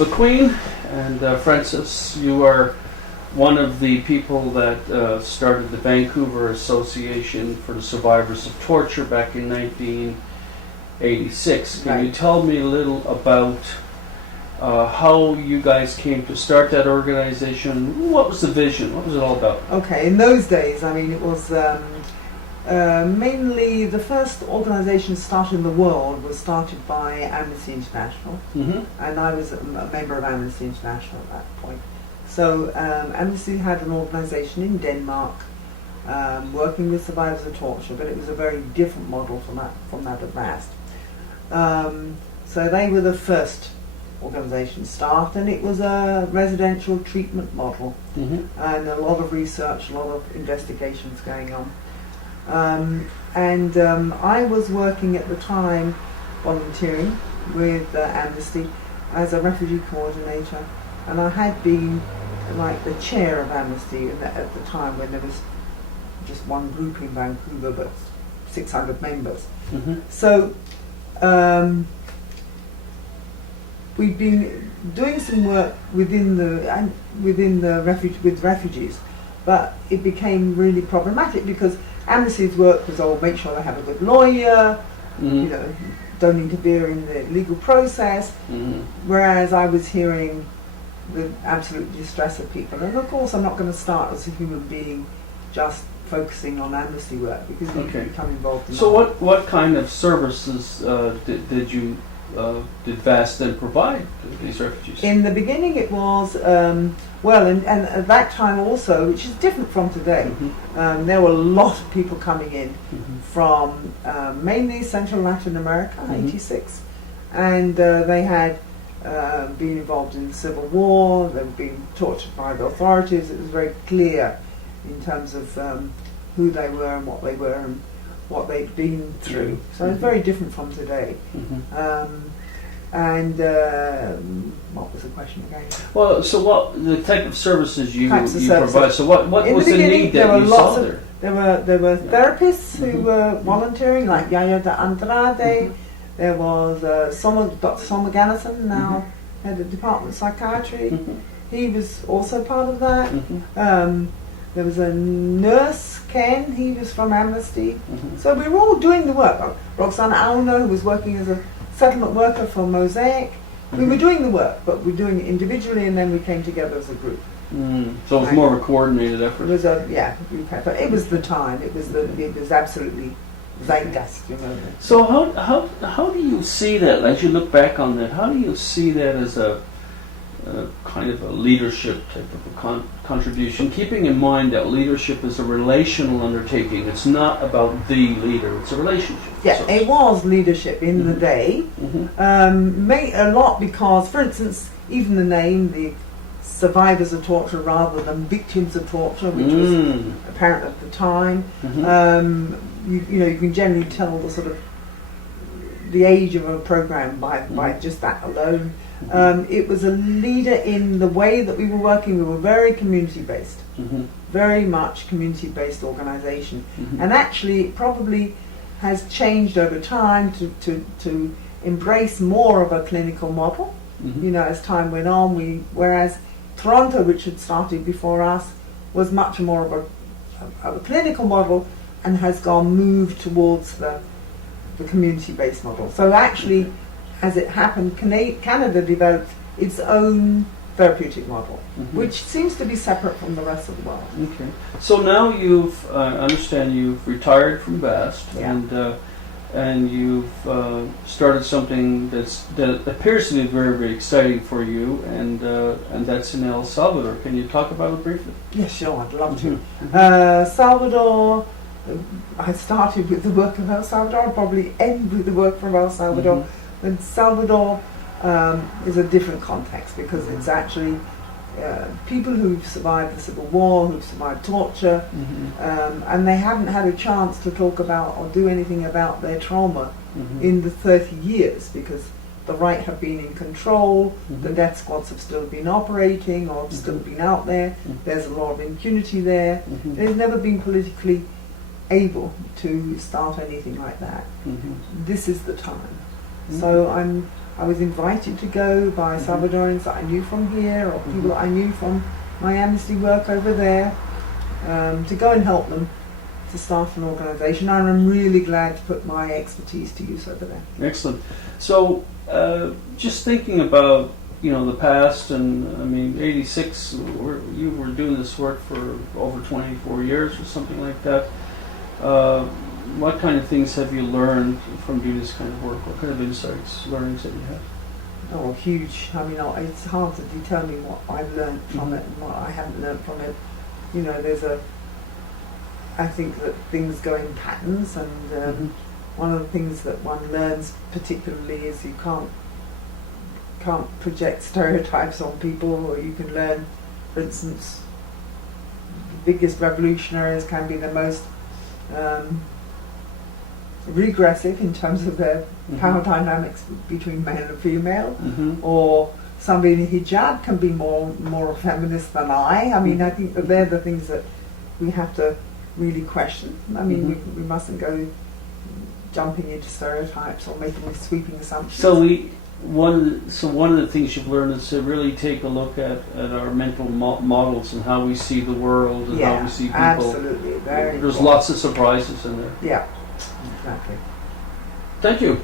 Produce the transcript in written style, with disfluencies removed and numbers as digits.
MacQueen, and Francis, you are one of the people that started the Vancouver Association for the Survivors of Torture back in 1986. Can you tell me a little about how you guys came to start that organization? What was the vision? What was it all about? Okay, in those days, I mean, it was mainly the first organization started in the world was started by Amnesty International, and I was a member of Amnesty International at that point. So Amnesty had an organization in Denmark working with survivors of torture, but it was a very different model from that of MAST. So they were the first organisation start, and it was a residential treatment model, and a lot of research, a lot of investigations going on. I was working at the time, volunteering with Amnesty as a refugee coordinator, and I had been like the chair of Amnesty at the time when there was just one group in Vancouver but 600 members. So we've been doing some work with refugees, but it became really problematic because Amnesty's work was, make sure they have a good lawyer, you know, don't interfere in the legal process, whereas I was hearing the absolute distress of people. And of course I'm not going to start as a human being just focusing on Amnesty work, because you become involved in what kind of services did VAST then provide to these refugees? In the beginning it was, and at that time also, which is different from today, there were a lot of people coming in from mainly Central Latin America, 86, and they had been involved in the Civil War, they'd been tortured by the authorities. It was very clear in terms of who they were and what they'd been through. So it's very different from today. What was the question again? Well, so what the type of services you provide? So what was the need that you saw there? There were therapists who were volunteering, like Yaya de Andrade. There was Dr. Solomon Gannison, now head of Department of Psychiatry. He was also part of that. There was a nurse, Ken, he was from Amnesty. So we were all doing the work. Roxana Auno, who was working as a settlement worker for Mosaic. We were doing the work, but we were doing it individually, and then we came together as a group. So it was more of a coordinated effort. It was but it was the time. It was absolutely zeitgeist, you know. So how do you see that? As you look back on that, how do you see that as a kind of a leadership type of a contribution, keeping in mind that leadership is a relational undertaking? It's not about the leader, it's a relationship. Yeah, it was leadership in the day. A lot because, for instance, even the name, the survivors of torture rather than victims of torture, which was apparent at the time. You can generally tell the sort of the age of a program by just that alone. It was a leader in the way that we were working. We were very community-based, very much community-based organisation, and actually it probably has changed over time to embrace more of a clinical model. You know, as time went on, whereas Toronto, which had started before us, was much more of a clinical model, and has moved towards the community-based model. So actually, as it happened, Canada developed its own therapeutic model, which seems to be separate from the rest of the world. Okay. So now understand you've retired from VAST, and you've started something that appears to be very, very exciting for you, and that's in El Salvador. Can you talk about it briefly? Yes, sure, I'd love to. Salvador, I started with the work of El Salvador. I'll probably end with the work from El Salvador. And Salvador is a different context, because it's actually people who've survived the Civil War, who've survived torture, and they haven't had a chance to talk about or do anything about their trauma in the 30 years, because the right have been in control, the death squads have still been operating or have still been out there, there's a lot of impunity there. They've never been politically able to start anything like that. This is the time. So I was invited to go by Salvadorians that I knew from here, or people that I knew from my amnesty work over there, to go and help them to start an organisation, and I'm really glad to put my expertise to use over there. Excellent. So, just thinking about the past, and I mean, '86, you were doing this work for over 24 years or something like that. What kind of things have you learned from doing this kind of work? What kind of insights, learnings that you have? Oh, huge. I mean, it's hard to determine what I've learned from it and what I haven't learned from it. I think that things go in patterns, and one of the things that one learns particularly is you can't project stereotypes on people, or you can learn, for instance, the biggest revolutionaries can be the most regressive in terms of their power dynamics between male and female, or somebody in hijab can be more a feminist than I. I mean, I think that they're the things that we have to really question. I mean, we mustn't go jumping into stereotypes or making sweeping assumptions. So one of the things you've learned is to really take a look at our mental models and how we see the world and how we see people. Absolutely. There's lots of surprises in there. Yeah, exactly. Thank you.